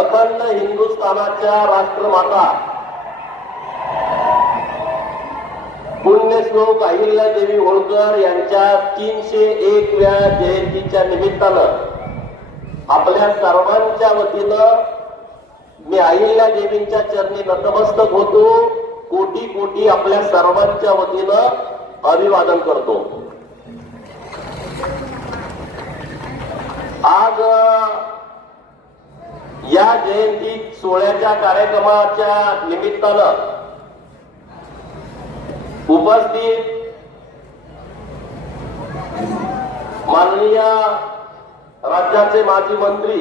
अखंड हिंदुस्थानाच्या राष्ट्रमाता पुण्यश्लोक अहिल्यादेवी होळकर यांच्या 301व्या जयंतीच्या निमित्तानं आपल्या सर्वांच्या वतीनं मी अहिल्यादेवींच्या चरणी नतमस्तक होतो. कोटी कोटी आपल्या सर्वांच्या वतीनं अभिवादन करतो. आज या जयंती सोहळ्याच्या कार्यक्रमाच्या निमित्तानं उपस्थित माननीय राज्याचे माजी मंत्री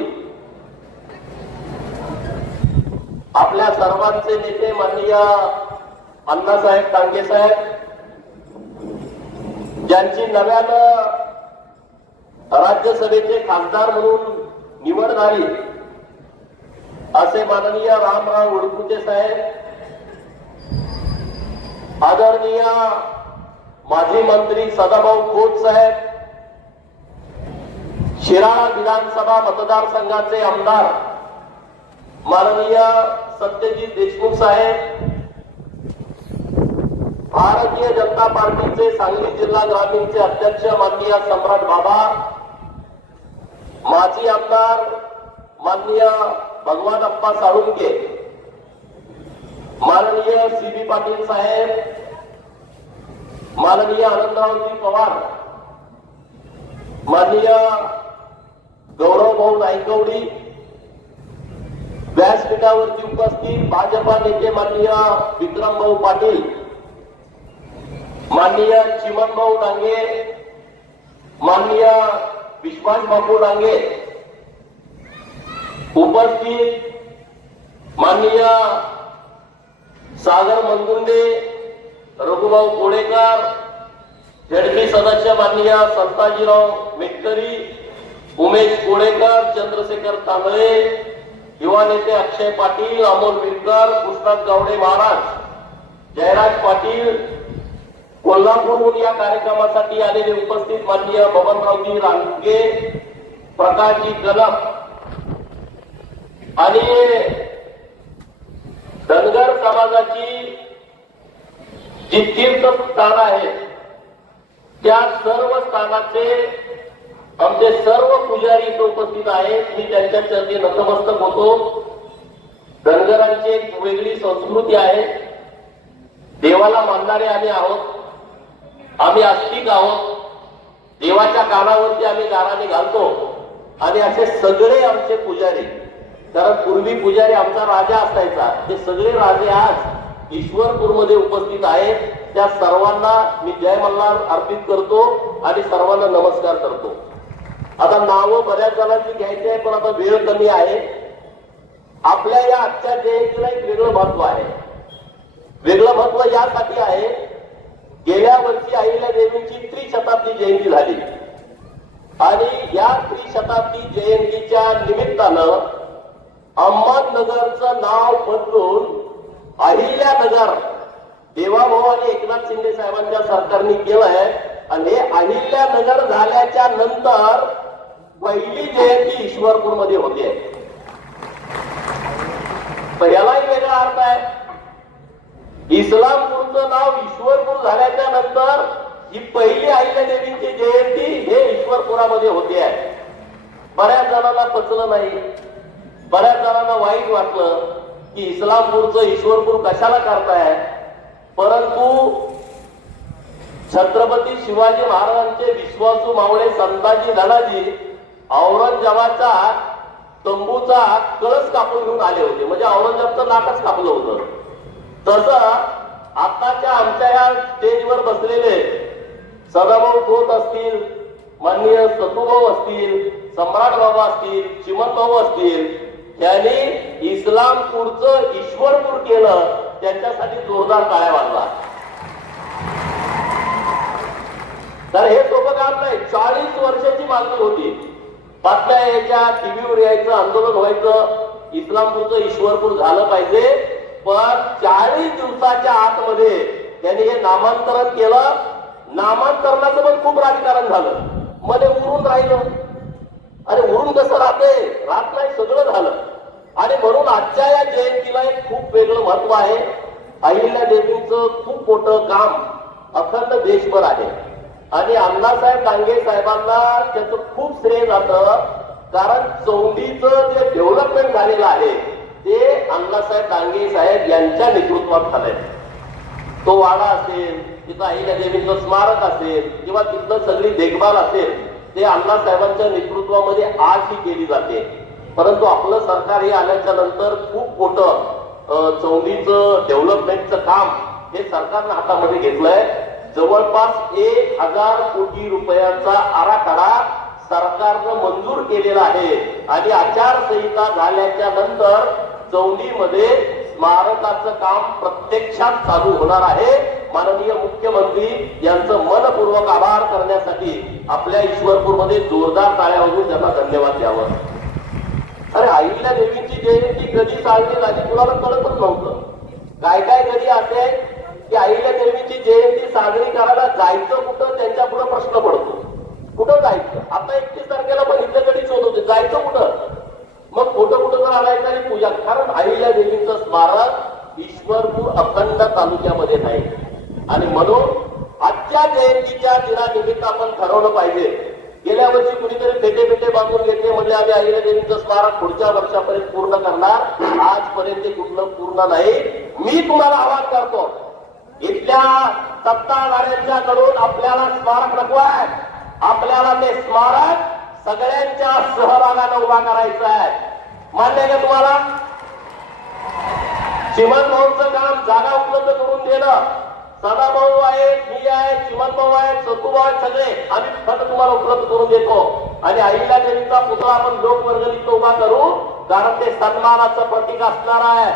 आपल्या सर्वांचे नेते माननीय अण्णासाहेब टांगे साहेब, ज्यांची नव्यानं राज्यसभेचे खासदार म्हणून निवड झाली असे माननीय रामराव उडकुते साहेब, आदरणीय माजी मंत्री सदाभाऊ खोत साहेब, शिराळा विधानसभा मतदारसंघाचे आमदार माननीय सत्यजित देशमुख साहेब, भारतीय जनता पार्टीचे सांगली जिल्हा ग्रामीणचे अध्यक्ष माननीय सम्राट बाबा, माजी आमदार माननीय भगवानप्पा साळुंके, माननीय सी.बी. पाटील साहेब, माननीय आनंदरावजी पवार, माननीय गौरवभाऊ नाईकवडी, व्यासपीठावरती उपस्थित भाजपा नेते माननीय विक्रमभाऊ पाटील, माननीय चिमनभाऊ डांगे, माननीय विश्वास बापू डांगे, उपस्थित माननीय सागर मंगुंडे, रघुभाऊ कोडेकर, झेडपी सदस्य माननीय संताजीराव मेटकरी, उमेश कोडेकर, चंद्रशेखर तांबळे, युवा नेते अक्षय पाटील, अमोल विरकर, कृष्णात गावडे महाराज, जयराज पाटील, कोल्हापूरहून या कार्यक्रमासाठी आलेले उपस्थित माननीय बबनरावजी रांगे, प्रकाशजी कलम आणि धनगर समाजाची जी तीर्थस्थान आहे त्या सर्व स्थानाचे आमचे सर्व पुजारी इथे उपस्थित आहेत. मी त्यांच्या चरणी नतमस्तक होतो. धनगरांची एक वेगळी संस्कृती आहे. देवाला मानणारे आम्ही आहोत, आम्ही आस्तिक आहोत. देवाच्या कानावरती आम्ही गाराने घालतो आणि असे सगळे आमचे पुजारी, कारण पूर्वी पुजारी आमचा राजा असायचा, ते सगळे राजे आज ईश्वरपूरमध्ये उपस्थित आहेत. त्या सर्वांना मी जय मल्हार अर्पित करतो आणि सर्वांना नमस्कार करतो. आता नावं बऱ्याच जणांची घ्यायची आहे, पण आता वेळ कमी आहे. आपल्या या आजच्या जयंतीला एक वेगळं महत्व आहे. वेगळं महत्व यासाठी आहे, गेल्या वर्षी अहिल्यादेवींची त्रिशताब्दी जयंती झाली आणि या त्रिशताब्दी जयंतीच्या निमित्तानं अहमदनगरचं नाव बदलून अहिल्यानगर देवाभाऊ आणि एकनाथ शिंदे साहेबांच्या सरकारने केलंय. आणि हे अहिल्यानगर झाल्याच्या नंतर पहिली जयंती ईश्वरपूरमध्ये होते. यालाही वेगळा अर्थ आहे. इस्लामपूरचं नाव ईश्वरपूर झाल्याच्या नंतर ही पहिली अहिल्यादेवींची जयंती हे ईश्वरपुरामध्ये होते आहे. बऱ्याच जणांना पचलं नाही, बऱ्याच जणांना वाईट वाटलं की इस्लामपूरचं ईश्वरपूर कशाला करताय. परंतु छत्रपती शिवाजी महाराजांचे विश्वासू मावळे संताजी धनाजी औरंगजेबाचा तंबूचा कळस कापून घेऊन आले होते, म्हणजे औरंगजेबाचं नाकच कापलं होतं. तसं आताच्या आमच्या या स्टेजवर बसलेले सदाभाऊ खोत असतील, माननीय सतुभाऊ असतील, सम्राट बाबा असतील, चिमन भाऊ असतील, त्यांनी इस्लामपूरचं ईश्वरपूर केलं. त्यांच्यासाठी जोरदार टाळ्या वाजवा. तर हे सोपं काम नाही. 40 वर्षाची मागणी होती. बातम्या यायच्या, टीव्हीवर यायचं, आंदोलन व्हायचं, इस्लामपूरचं ईश्वरपूर झालं पाहिजे. पण 40 दिवसाच्या आतमध्ये त्यांनी हे नामांतरण केलं. नामांतरणाचं पण खूप राजकारण झालं. मध्ये उरून राहिलं. अरे उरून कसं राहते? राहत नाही, सगळं झालं. आणि म्हणून आजच्या या जयंतीला एक खूप वेगळं महत्व आहे. अहिल्या देवींचं खूप मोठं काम अखंड देशभर आहे आणि अण्णासाहेब डांगे साहेबांना त्याचं खूप श्रेय जातं. कारण चौंडीचं जे डेव्हलपमेंट झालेलं आहे ते अण्णासाहेब डांगे साहेब यांच्या नेतृत्वात झालंय. तो वाडा असेल, तिथं अहिल्या देवींचं स्मारक असेल किंवा तिथलं सगळी देखभाल असेल, ते अण्णासाहेबांच्या नेतृत्वामध्ये आज ही केली जाते. परंतु आपलं सरकार हे आल्याच्या नंतर खूप मोठं चौंडीचं डेव्हलपमेंटचं काम हे सरकारनं हातामध्ये घेतलंय. जवळपास 1000 कोटी रुपयांचा आराखडा सरकारनं मंजूर केलेला आहे आणि आचारसंहिता झाल्याच्या नंतर चौंडीमध्ये स्मारकाचं काम प्रत्यक्षात चालू होणार आहे. माननीय मुख्यमंत्री यांचं मनपूर्वक आभार करण्यासाठी आपल्या ईश्वरपूरमध्ये जोरदार टाळ्या वाजवून त्यांना धन्यवाद द्यावं. अरे अहिल्या देवींची जयंती कधी साजरी झाली कुणाला कळतच नव्हतं. काय काय कधी असे की अहिल्या देवीची जयंती साजरी करायला जायचं कुठं, त्यांच्या पुढे प्रश्न पडतो. कुठं जायचं? आता 31 तारखेला बघितलं कधीच होत होते, जायचं कुठं? मग कुठं तर आणायचं आणि पूजा. कारण अहिल्या देवींचं स्मारक ईश्वरपूर अखंड तालुक्यामध्ये नाही आणि म्हणून आजच्या जयंतीच्या दिनानिमित्त आपण ठरवलं पाहिजे. गेल्या वर्षी कुणीतरी फेटे बांधून घेतले म्हणजे आम्ही अहिल्या देवींचं स्मारक पुढच्या वर्षापर्यंत पूर्ण करणार. आजपर्यंत ते कुठलं पूर्ण नाही. मी तुम्हाला आवाहन करतो, इथल्या सत्ताधाऱ्यांच्याकडून आपल्याला स्मारक नको आहे. आपल्याला ते स्मारक सगळ्यांच्या सहभागानं उभा करायचं आहे. मान्य आहे का तुम्हाला? चिमण भाऊंचं काम जागा उपलब्ध करून देणं, सदाभाऊ आहेत, मी आहे, चिमण भाऊ आहेत, सत्तूभाऊ आहेत, सगळे आम्ही फक्त तुम्हाला उपलब्ध करून देतो. आणि अहिल्या देवीचा पुतळा आपण लोकवर्गणीत उभा करू. कारण ते सन्मानाचं प्रतीक असणार आहे,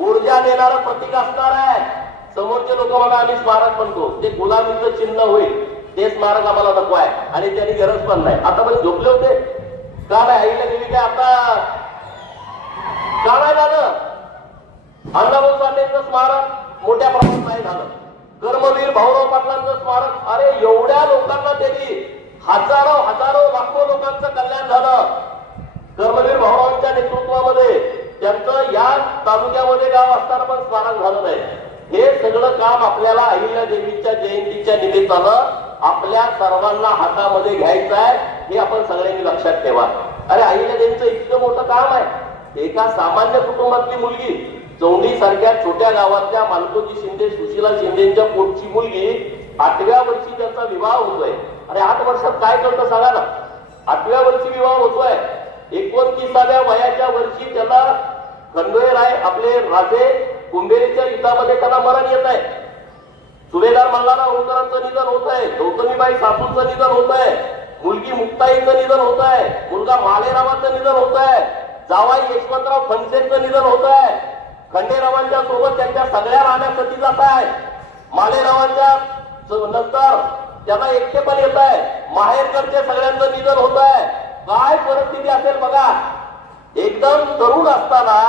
ऊर्जा देणारं प्रतीक असणार आहे. समोरचे लोक बघा आम्ही स्मारक म्हणतो, ते गुलामीचं चिन्ह होईल. ते स्मारक आम्हाला नको आहे आणि त्याची गरज पण नाही. आता पण झोपले होते का नाही? अहिल्या देवी काय आता का नाही झालं? अण्णाभाऊ साठेंचं स्मारक मोठ्या प्रमाणात नाही झालं. कर्मवीर भाऊराव पाटलांचं स्मारक, अरे एवढ्या लोकांना त्यांनी हजारो लाखो लोकांचं कल्याण झालं. कर्मवीर भाऊरावांच्या नेतृत्वामध्ये त्यांचं या तालुक्यामध्ये गाव असताना पण स्मारक झालं नाही. हे सगळं काम आपल्याला अहिल्या देवीच्या जयंतीच्या निमित्तानं आपल्या सर्वांना हातामध्ये घ्यायचं आहे. हे आपण सगळ्यांनी लक्षात ठेवा. अरे अहिल्या देवीचं इतकं मोठं काम आहे. एका सामान्य कुटुंबातली मुलगी, चौंडी सारख्या छोट्या गावातल्या मालकोजी शिंदे, सुशीला शिंदेच्या पोटची मुलगी 8व्या वर्षी त्यांचा विवाह होतोय. अरे 8 वर्षात काय करतं सांगा ना? 8व्या वर्षी विवाह होतोय. 29व्या वयाच्या वर्षी त्याला खंडोळराय आपले राजे कुंभेरीच्या युद्धामध्ये त्यांना मरण येत आहे. सुभेदार मल्हारराव होळकरांचं निधन होत आहे. गौतमीबाई सासूंचं निधन होत आहे. मुलगी मुक्ताईचं निधन होत आहे. मुलगा मालेरावांचं निधन होत आहे. जावाई यशवंतराव फणसेंचं निधन होत आहे. खंडेरावांच्या सोबत त्यांच्या सगळ्या राण्या सती जात आहे. मालेरावांच्या नंतर त्यांना एकटे पण येत आहे. माहेरकडचे सगळ्यांचं निधन होत आहे. काय परिस्थिती असेल बघा. एकदम तरुण असताना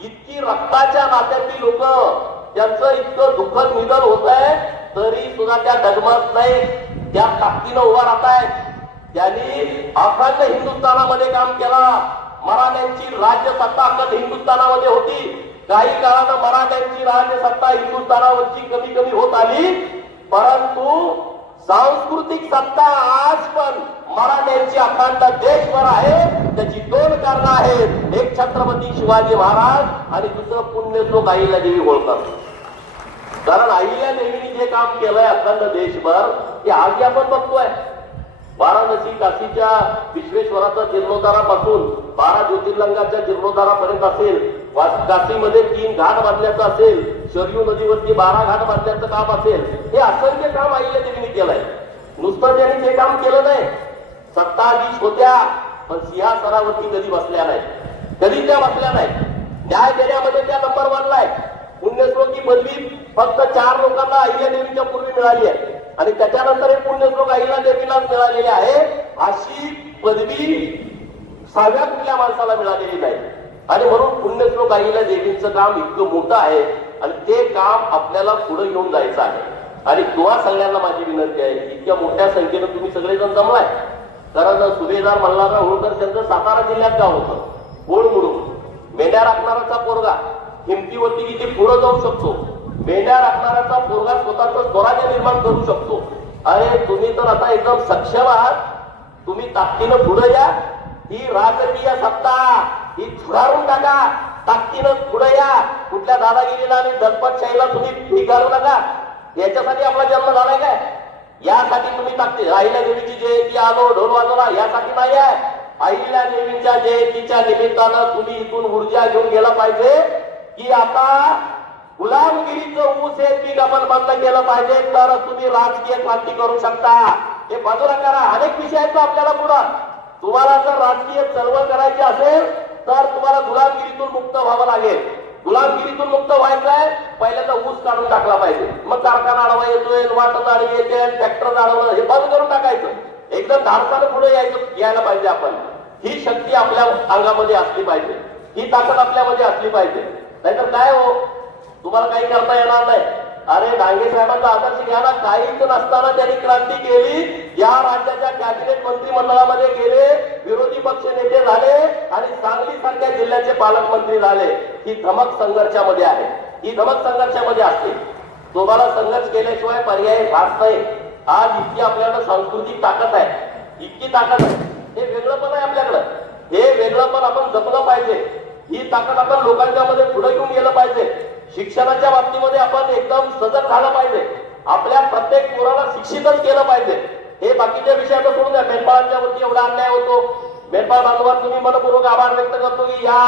इतकी रक्ताच्या नात्यातली लोक त्यांचं इतकं दुःखद निधन होत आहे तरी सुद्धा त्या डगमगत नाही, त्या ताकदीनं उभा राहत आहेत. त्यांनी अखंड हिंदुस्थानामध्ये काम केला. मराठ्यांची राज्यसत्ता अखंड हिंदुस्थानामध्ये होती. काही काळानं मराठ्यांची राज्यसत्ता हिंदुस्थानावरची कमी कमी होत आली, परंतु सांस्कृतिक सत्ता आज पण मराठ्यांची अखंड देशभर आहे. त्याची 2 कारणं आहेत. एक छत्रपती शिवाजी महाराज आणि दुसरं पुण्यश्लोक अहिल्या देवी होळकर. कारण अहिल्या देवीने जे काम केलंय अखंड देशभर ते आज आपण बघतोय. वाराणसी काशीच्या विश्वेश्वराचा जीर्णोद्धारापासून 12 ज्योतिर्लिंगाच्या जीर्णोद्धारापर्यंत असेल, काशीमध्ये 3 घाट बांधल्याचं असेल, शरयू नदीवरती 12 घाट बांधल्याचं काम असेल, हे असंख्य काम अहिल्या देवीने केलंय. नुसतं त्यांनी ते काम केलं नाही. सत्ताधीश होत्या पण सिंहासनावरती कधी बसल्या नाही. कधी त्या बसल्या नाही. न्याय देण्यामध्ये त्या नंबर 1ला आहे. पुण्यश्लोकी पदवी फक्त 4 लोकांना अहिल्या देवीच्या पूर्वी मिळाली आहे आणि त्याच्यानंतर हे पुण्यश्लोक अहिल्या देवीलाच मिळालेले आहे. अशी पदवी 6व्या कुठल्या माणसाला मिळालेली नाही. आणि म्हणून पुण्यश्लोक अहिल्या देवीचं काम इतकं मोठं आहे आणि ते काम आपल्याला पुढे घेऊन जायचं आहे. आणि तुम्हा सगळ्यांना माझी विनंती आहे, इतक्या मोठ्या संख्येनं तुम्ही सगळेजण जमलाय. कारण सुभेदार मल्हारराव होळकर त्यांचं सातारा जिल्ह्यात गाव होतं, बोळमुरुम. मेंढ्या राखणाराचा पोरगा हिमतीवरती किती पुढे जाऊ शकतो, मेंढ्या राखणाराचा पोरगा स्वतःच स्वराज्य निर्माण करू शकतो. अरे तुम्ही तर आता एकदम सक्षम आहात, तुम्ही ताकदीनं पुढे या. ही राजकीय सत्ता ही झुगारून टाका, ताकदीनं पुढे या. कुठल्या दादागिरीला आणि दलपतशाहीला तुम्ही स्वीकारू नका. याच्यासाठी आपला जन्म झालाय काय? यासाठी तुम्ही ताकदी अहिल्या देवीची जयंती आलो ढोल वाजवला यासाठी नाही आहे. अहिल्या देवीच्या जयंतीच्या निमित्तानं तुम्ही इथून ऊर्जा घेऊन गेला पाहिजे की आता गुलामगिरीचं ऊस हे पीक आपण बंद केलं पाहिजे, तर तुम्ही राजकीय क्रांती करू शकता. हे बाजूला करा. अनेक विषय आहेत आपल्याला पुढं. तुम्हाला जर राजकीय चळवळ करायची असेल तर तुम्हाला गुलामगिरीतून मुक्त व्हावं लागेल. गुलामगिरीतून मुक्त व्हायचं आहे, पहिल्यांदा ऊस काढून टाकला पाहिजे. मग कारखाना आडवा येतोय, वाट जाणवी येते, ट्रॅक्टर जाणवलं, हे बंद करून टाकायचं. एकदम धाडसानं पुढे यायला पाहिजे आपण. ही शक्ती आपल्या अंगामध्ये असली पाहिजे, ही ताकद आपल्यामध्ये असली पाहिजे. नाहीतर काय हो, तुम्हाला काही करता येणार नाही. अरे डांगे साहेबांचा आदर्श घ्या ना. काहीच नसताना त्यांनी क्रांती केली. या राज्याच्या कॅबिनेट मंत्रिमंडळामध्ये गेले, विरोधी पक्ष नेते झाले आणि सांगली सारख्या जिल्ह्याचे पालकमंत्री झाले. ही धमक संघर्षामध्ये आहे, ही धमक संघर्षामध्ये असते. तुम्हाला संघर्ष केल्याशिवाय पर्याय राहत नाही. आज इतकी आपल्याकडे सांस्कृतिक ताकद आहे, इतकी ताकद आहे. हे वेगळं पण आहे आपल्याकडं, हे वेगळं पण आपण जपलं पाहिजे. ही ताकद आपण लोकांच्या मध्ये पुढे घेऊन गेलं पाहिजे. शिक्षणाच्या बाबतीमध्ये आपण एकदम सजग झालं पाहिजे. आपल्या प्रत्येक पोराला शिक्षितच केलं पाहिजे. हे बाकीच्या विषयाचं सोडून द्या. मेंढपाळांच्या वरती एवढा अन्याय होतो. मेंढपाळ बांधवांना तुम्ही मनपूर्वक आभार व्यक्त करतो की या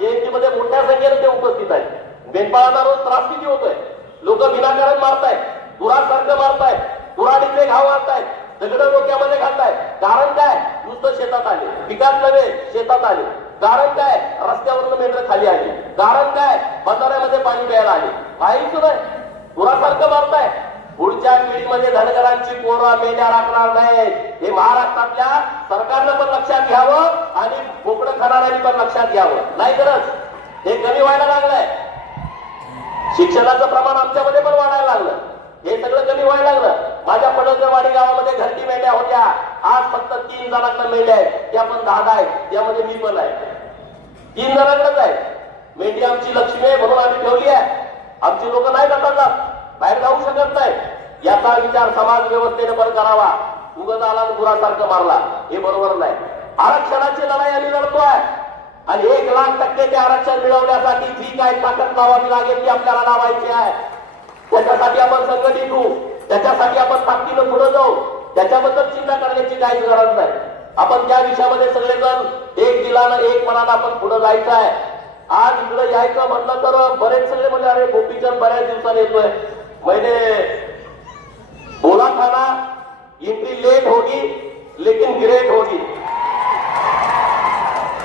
जयंतीमध्ये मोठ्या संख्येने ते उपस्थित आहेत. मेंढपाळांना रोज त्रास किती होतोय. लोक विनाकारण मारतायत, दुरासारखं मारतायत, कुऱ्हाडीचे घाव मारतायत, दगड डोक्यामध्ये घालतायत. कारण काय? नुसतं शेतात आले, पिकात नव्हे शेतात आले. कारण काय? रस्त्यावरून मेंढरं खाली आली. कारण काय? बंधाऱ्यामध्ये पाणी प्यायला आले. काहीच नाही, पुरासारखं मारताय. पुढच्या पिढीमध्ये धनगरांची पोरं मेंढ्या राखणार नाही. हे महाराष्ट्रातल्या सरकारनं पण लक्षात घ्यावं आणि बोकडं खाणाऱ्यांनी पण लक्षात घ्यावं. नाही तरच हे कमी व्हायला लागलंय. शिक्षणाचं प्रमाण आमच्यामध्ये पण वाढायला लागलं. हे सगळं कमी व्हायला लागलं. माझ्या पडोदरवाडी गावामध्ये घरटी मेंढ्या होत्या, आज फक्त 3 जणांना मेंढ्या आहेत. त्या पण 10 आहेत, त्यामध्ये मी पण आहे. 3 जणांकडे आहे मेंढी. आमची लक्ष्मी आहे म्हणून आम्ही ठेवली आहे. आमची लोक नाही जातात, बाहेर जाऊ शकत नाही. याचा विचार समाज व्यवस्थेने पण करावा. उगत आला गुरासारखं मारला, हे बरोबर नाही. आरक्षणाची लढाई आम्ही लढतोय आणि 1,00,000% ते आरक्षण मिळवण्यासाठी जी काय ताकद लावावी लागेल ती आपल्याला लावायची आहे. त्याच्यासाठी आपण संघटित होऊ, त्याच्यासाठी आपण ताकदीनं पुढे जाऊ. त्याच्याबद्दल चिंता करण्याची काहीच गरज नाही. आपण त्या विषयामध्ये सगळेजण एक दिलानं एक मनानं आपण पुढे जायचं आहे. आज इकडे यायचं म्हटलं तर बरेच सगळे म्हणजे अरे गोपीचंद बऱ्याच दिवसांनी येतोय, मैंने बोला था ना एंट्री लेट होगी लेकिन ग्रेट होगी.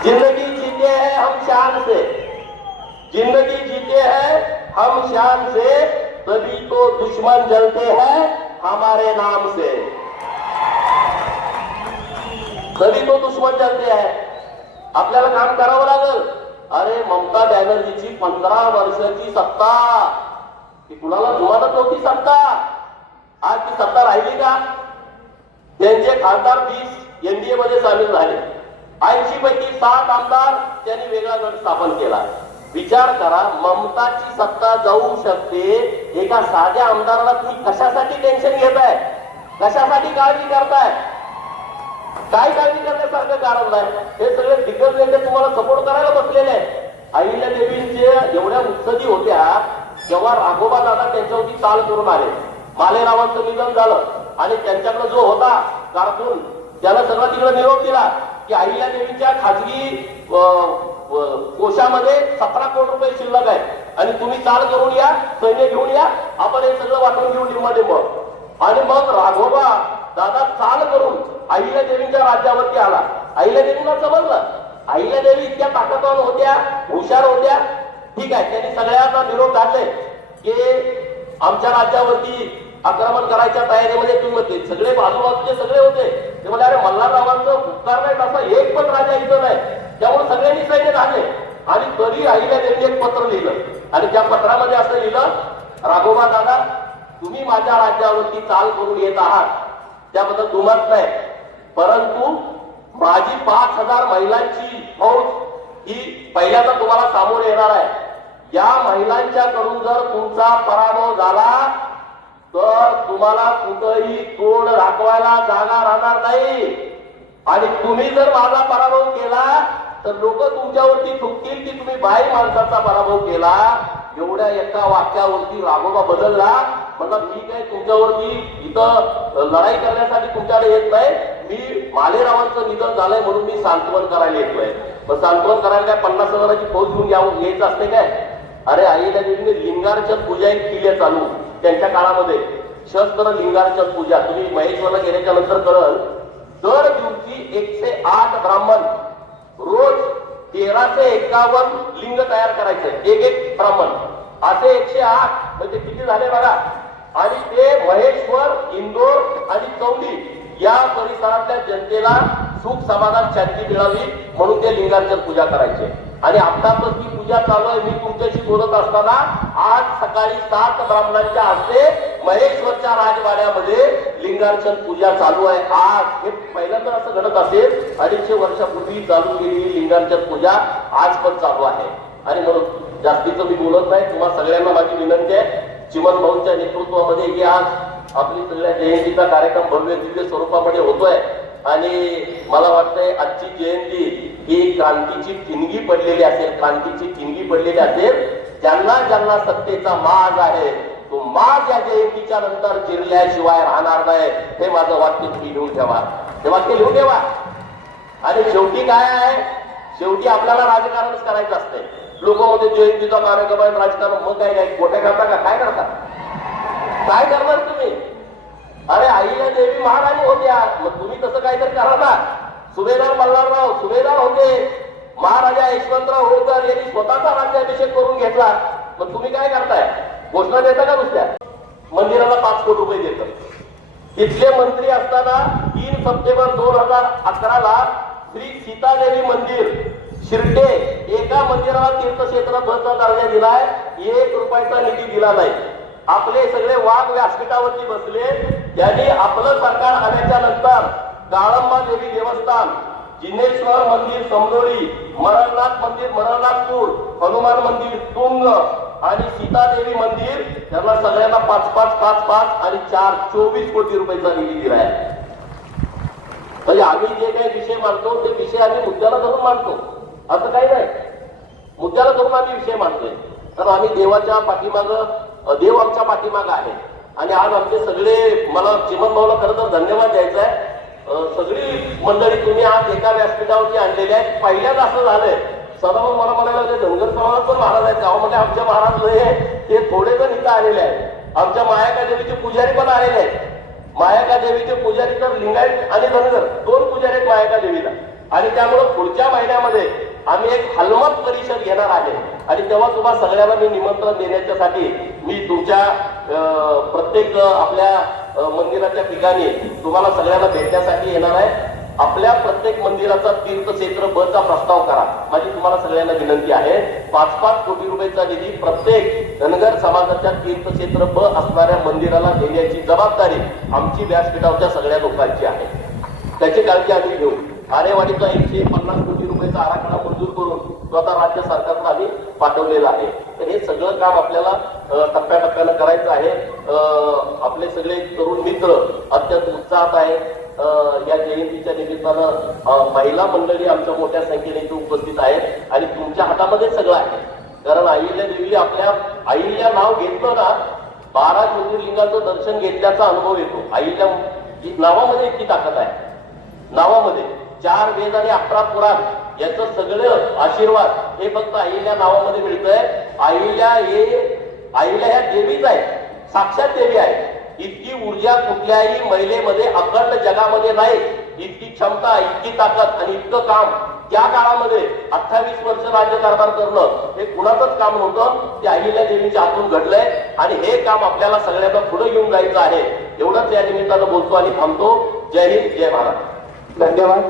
जिंदगी जीते हैं हम शान से, जिंदगी जीते हैं हम शान से, तभी तो दुश्मन जलते हैं हमारे नाम से. तभी तो दुश्मन जलते हैं. आपल्याला काम करावं लागेल. अरे ममता बॅनर्जीची 15 वर्षाची सत्ता, ती कुणाला जुमानत नव्हती सत्ता. आज ती सत्ता राहिली का? त्यांचे खासदार 20 एनडीए मध्ये सामील झाले. 80 पैकी 7 आमदार त्यांनी वेगळा गट स्थापन केला. विचार करा, ममताची सत्ता जाऊ शकते, एका साध्या आमदाराला तुम्ही कशासाठी टेन्शन घेताय, कशासाठी काळजी करताय? काय काळजी करण्यासारखं कारण नाही. हे सगळे दिग्गज नेते तुम्हाला सपोर्ट करायला बसलेले आहेत. अहिल्या देवींचे एवढ्या उत्सवी होत्या जेव्हा राघोबा दादा त्यांच्यावरती चाल करून आले. मालेरावांचं निधन झालं आणि त्यांच्याकडे जो होता कारकून त्याला सगळं तिकडे निरोप दिला की अहिल्या देवीच्या खाजगी कोशामध्ये 17 कोटी रुपये शिल्लक आहे आणि तुम्ही चाल करून या, सैन्य घेऊन या, आपण हे सगळं वाटून घेऊ लिंबालिंब. आणि मग राघोबा दादा चाल करून अहिल्या देवीच्या राज्यावरती आला. अहिल्या देवीला समजलं, अहिल्या देवी इतक्या ताकदवान होत्या, हुशार होत्या. ठीक आहे, त्यांनी सगळ्यांना निरोप धाडले की आमच्या राज्यावरती आक्रमण करायच्या तयारीमध्ये तुम्ही होते. सगळे बाजूबाजूचे सगळे होते. ते म्हणजे अरे मल्हाररावांचं उपकार नाही तसा एक पण राजा इथं नाही. त्यामुळे सगळ्यांनी सैन्य झाले आणि तरी अहिल्या देवीने एक पत्र लिहिलं आणि त्या पत्रामध्ये असं लिहिलं, राघोबा दादा तुम्ही माझ्या राज्यावरती चाल करून येत आहात त्याबद्दल दुमत नाही, परंतु माझी 5,000 महिलांची फौज ही पहिल्यांदा तुम्हाला सामोरे येणार आहे. या महिलांच्याकडून जर तुमचा पराभव झाला तर तुम्हाला कुठेही तोंड राखवायला जागा राहणार नाही. आणि तुम्ही जर माझा पराभव केला तर लोक तुमच्यावरती थुकतील की तुम्ही बाई माणसाचा पराभव केला. एवढ्या एका वाक्यावरती राघोबा बदलला. म्हणला मी काय तुमच्यावरती इथं लढाई करण्यासाठी तुमच्याकडे येत नाही, मी मालेरावांचं निधन झालंय म्हणून मी सांत्वन करायला येतोय. मग सांत्वन करायला काय 50,000ची फौज घेऊन यायचं असते काय? अरे आईला देवीने लिंगार्चन पूजा एक केली आहे चालू त्यांच्या काळामध्ये. शस्त्र लिंगार्चन पूजा तुम्ही महेश्वरला गेल्याच्या नंतर कळल. दर दिवशी 108 ब्राह्मण रोज 1351 लिंग तयार करायचे, एक ब्राह्मण. असे 108 म्हणजे किती झाले बघा. आणि ते महेश्वर, इंदोर आणि चौंडी या परिसरातल्या जनतेला सुख समाधान शांती मिळावी म्हणून ते लिंगार्चन पूजा करायचे. आणि आता तर ती पूजा चालू आहे. मी तुमच्याशी बोलत असताना आज सकाळी 7 ब्राह्मणांच्या हस्ते महेश्वरच्या राजवाड्यामध्ये लिंगार्चन पूजा चालू आहे. आज हे पहिल्यांदा असं घडत असेल. 250 वर्षापूर्वी चालू केलेली लिंगार्चन पूजा आज पण चालू आहे. आणि म्हणून जास्तीचं मी बोलत नाही. तुम्हा सगळ्यांना माझी विनंती आहे, चिमन भाऊंच्या नेतृत्वामध्ये ही आज आपली सगळ्या जयंतीचा कार्यक्रम भव्य दिव्य स्वरूपामध्ये होतोय. आणि मला वाटतंय आजची जयंती ही क्रांतीची ठिणगी पडलेली असेल, क्रांतीची ठिणगी पडलेली असेल. ज्यांना ज्यांना सत्तेचा माज आहे तो माज या जयंतीच्या नंतर जिरल्याशिवाय राहणार नाही. हे माझं वाक्य तुम्ही लिहून ठेवा, हे वाक्य लिहून ठेवा. आणि शेवटी काय आहे, शेवटी आपल्याला राजकारणच करायचं असते. लोक म्हणते जयंतीचा कार्यक्रम आहे राजकारण, मग काय काय गोट्या करता का? काय करता? काय करणार तुम्ही? अरे आईला देवी महाराणी होत्या, मग तुम्ही तसं काहीतरी करा ना. सुभेदार मल्हारराव सुभेदार होते, महाराजा यशवंतराव होळकर यांनी स्वतःचा राज्याभिषेक करून घेतला. मग तुम्ही काय करताय? घोषणा देता का नुसत्या? मंदिराला 5 कोटी रुपये देतात. इथले मंत्री असताना 3 सप्टेंबर 2011ला श्री सीतादेवी मंदिर शिर्डे एका मंदिराला तीर्थक्षेत्र चा दर्जा दिलाय. 1 रुपयाचा निधी दिला नाही. आपले सगळे वाघ व्यासपीठावरती बसले. त्यांनी आपलं सरकार आल्याच्या नंतर गाळंबा देवी देवस्थान, जिनेश्वर मंदिर समरोळी, मरणनाथ मंदिर मरणनाथपूर, हनुमान मंदिर तुंग आणि सीतादेवी मंदिर त्यांना सगळ्यांना 5-5 आणि 24 कोटी रुपयाचा निधी दिलाय. म्हणजे आम्ही जे काही विषय मांडतो ते विषय आम्ही मुद्द्याला धरून मांडतो, असं काही नाही. मुद्द्याला धरून आम्ही विषय मांडतोय. तर आम्ही देवाच्या पाठीमागं, देव आमच्या पाठीमागं आहे. आणि आज आमचे सगळे, मला चिमन भाऊला खरं तर धन्यवाद द्यायचा आहे. सगळी मंडळी तुम्ही आज एका व्यासपीठावरती आणलेली आहे. पहिल्यांदा असं झालंय, सदाभाऊ मला म्हणायला लागले धनगर समाजात पण महाराज आहेत गावामध्ये. आमच्या महाराज ते थोडे जण इथं आलेले आहेत. आमच्या मायाका देवीचे पुजारी पण आलेले आहेत. मायाका देवीचे पुजारी तर लिंगायत आणि धनगर 2 पुजारी आहेत मायाका देवीला. आणि त्यामुळे पुढच्या महिन्यामध्ये आम्ही एक हलमत परिषद घेणार आहे. आणि तेव्हा तुम्हा सगळ्यांना मी निमंत्रण देण्याच्यासाठी मी तुमच्या प्रत्येक आपल्या मंदिराच्या ठिकाणी तुम्हाला सगळ्यांना भेटण्यासाठी येणार आहे. आपल्या प्रत्येक मंदिराचा तीर्थक्षेत्र ब चा प्रस्ताव करा. माझी तुम्हाला सगळ्यांना विनंती आहे. 5-5 कोटी रुपयाचा निधी प्रत्येक धनगर समाजाच्या तीर्थक्षेत्र ब असणाऱ्या मंदिराला देण्याची जबाबदारी आमची व्यासपीठावरच्या सगळ्या लोकांची आहे. त्याची काळजी आम्ही घेऊ. आरेवाडीचा 150 कोटी रुपयाचा आराखडा मंजूर करून स्वतः राज्य सरकारला आम्ही पाठवलेला आहे. तर हे सगळं काम आपल्याला टप्प्याटप्प्यानं करायचं आहे. आपले सगळे तरुण मित्र अत्यंत उत्साहात आहेत. या जयंतीच्या निमित्तानं महिला मंडळी आमच्या मोठ्या संख्येने इथे उपस्थित आहेत. आणि तुमच्या हातामध्ये सगळं आहे. कारण अहिल्या देवी, आपल्या अहिल्या नाव घेतलं ना, 12 ज्योतिर्लिंगाचं दर्शन घेतल्याचा अनुभव येतो. अहिल्या नावामध्ये इतकी ताकद आहे. नावामध्ये 4 वेद आणि 11 पुराण याचं सगळं आशीर्वाद हे फक्त अहिल्या नावामध्ये मिळतंय. अहिल्या ह्या देवीच आहे, साक्षात देवी आहे. इतकी ऊर्जा कुठल्याही महिलेमध्ये अखंड जगामध्ये नाही. इतकी क्षमता, इतकी ताकद आणि इतकं काम त्या काळामध्ये 28 वर्ष राज्यकारभार करणं हे कुणाचंच काम नव्हतं. ते अहिल्या देवीच्या हातून घडलंय. आणि हे काम आपल्याला सगळ्यांना पुढे घेऊन जायचं आहे. एवढंच या निमित्तानं बोलतो आणि थांबतो. जय हिंद, जय महाराष्ट्र. धन्यवाद.